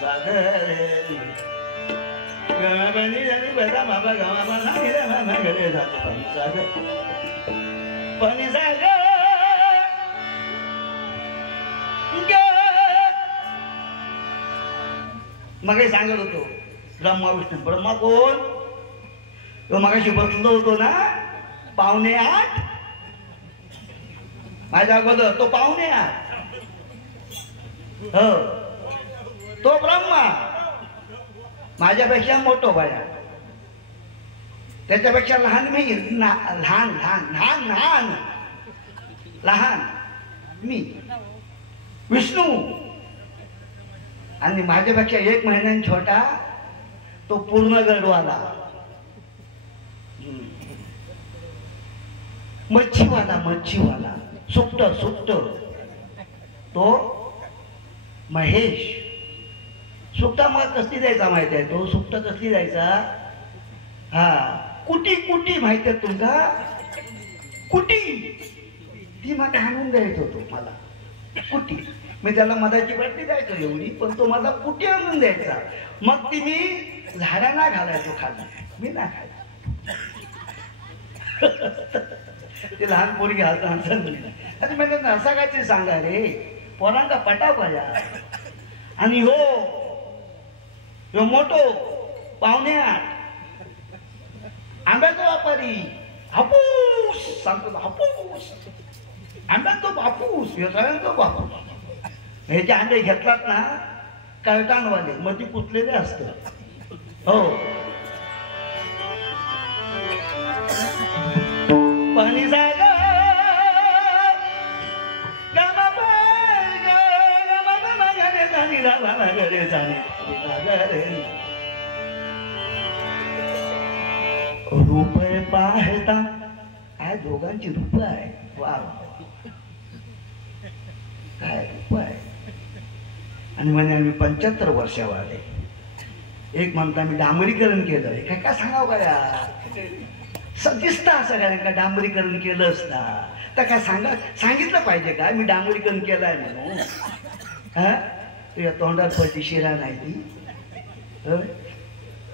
सागरे गणपती जनी बेटा बाबा गावा सांगितले मामा घरे जातो पाणी सागर पाणी सागर मग सांगत होतो ब्रह्मा विष्णू ब्रह्मा कोण तो मगाशी बसलो होतो ना 7:45 माझ्या अगोदर तो 7:45 हो तो ब्रह्मा माझ्यापेक्षा मोठो बाया त्याच्यापेक्षा लहान मी लहान लहान लहान लहान लहान मी विष्णू आणि माझ्यापेक्षा 1 महिन्याने छोटा तो पूर्ण गडवाला मच्छीवाला सुप्त तो महेश सुप्ता मग कसली द्यायचा माहिती आहे तो सुप्त कसली द्यायचा हा कुटी माहिती आहे तुमका कुटी ती मला आणून द्यायचो तो मला कुटी मी त्याला मधाची बाटली द्यायचो एवढी पण तो मला कुटी आणून द्यायचा मग ती मी झाडांना घालायचो खाली मी ना खायचो ते लहान पोरी घालता आणि म्हणजे नसा काय सांगा रे पोरांका पटा पाया आणि हो मोठो 7:45 आंब्याचा व्यापारी हापूस सांगतो हापूस आंब्याचा बापूस व्यवसायांचा बापूस ह्याचे आंबे घेतलात ना कळटाणवाले मग ती पुतलेले असत हो पाणी जागा रुपये पाहता काय दोघांची रूप आहे वा काय रूप आहे आणि म्हणे आम्ही 75 वर्षावाले एक म्हणता मी डांबरीकरण केलं काय काय सांगावं का दिसता सगळ्यांना का डांबरीकरण केलं असता तर काय सांगितलं पाहिजे का मी डांबरीकरण केलंय म्हणून हा तुझ्या तोंडात पडली शिरा नाही ती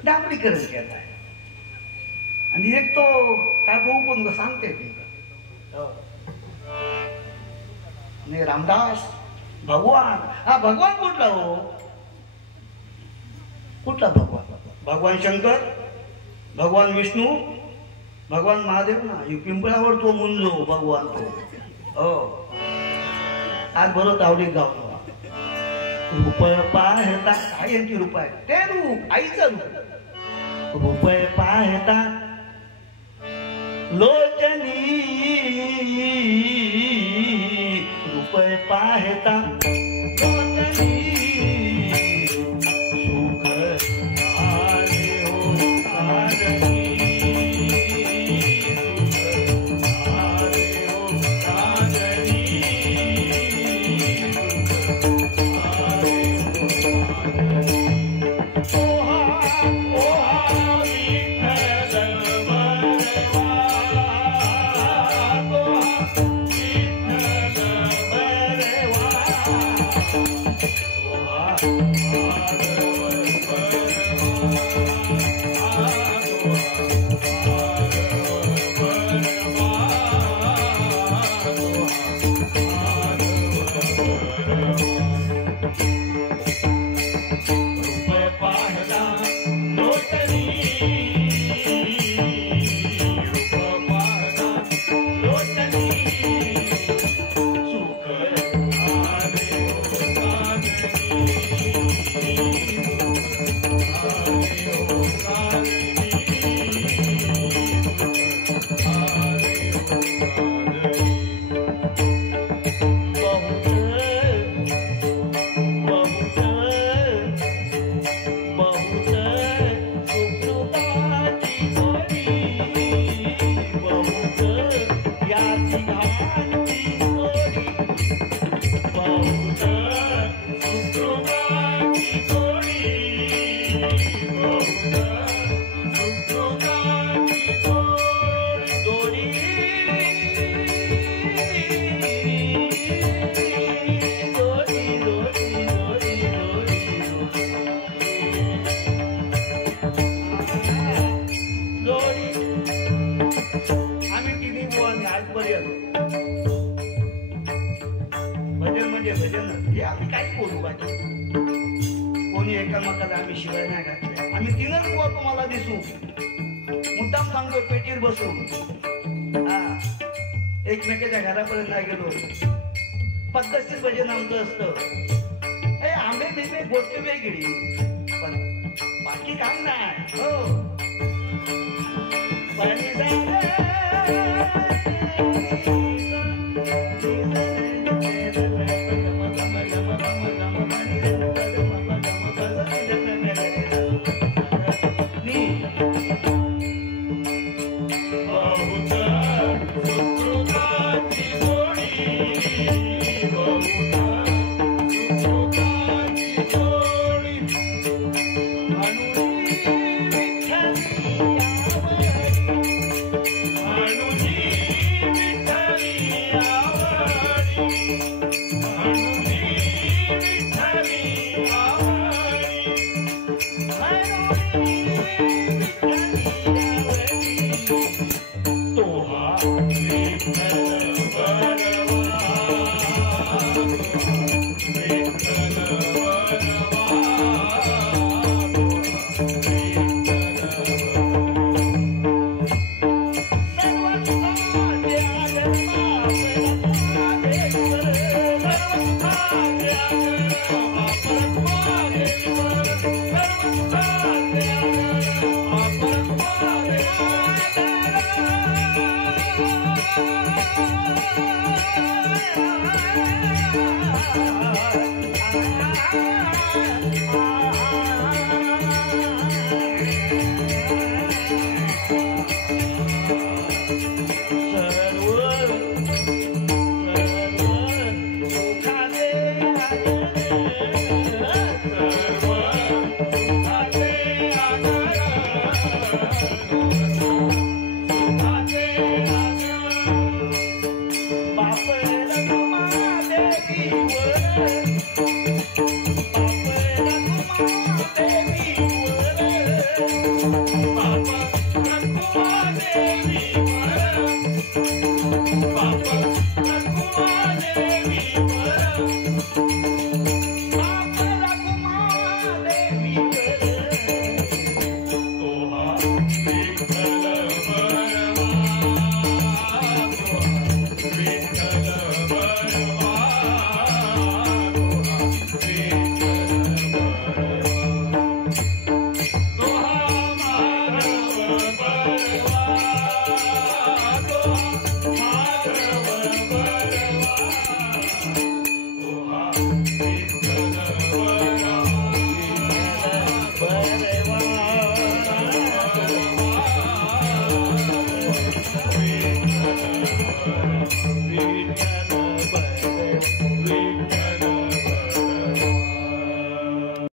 डांबरीकरण केलंय आणि एक तो काय बघू कोण सांगते ती रामदास भगवान हा भगवान कुठला हो कुठला भगवान शंकर भगवान विष्णू भगवान महादेव ना पिंपळावर तो मुंजो भगवान तो हो आज बरोबर तावडी गाव रुपये पाहता काय यांची रूप आहे ते रूप आईचं रूप रुपये पाहता लोचनी रुपये पाहता लोचनी सुख आले हो आदमी एकामेकाला आम्ही शिवाय नाही घातल्या. आम्ही तीनच बुवा तुम्हाला दिसू. मुद्दाम सांगतो पेटीवर बसून. हा, एकमेकाच्या घरापर्यंत नाही गेलो. पद्धतशीर भजन आमचं असतं. हे आंबे बिंबे गोष्टी वेगळी, पण बाकी काम नाही. हो, पाणी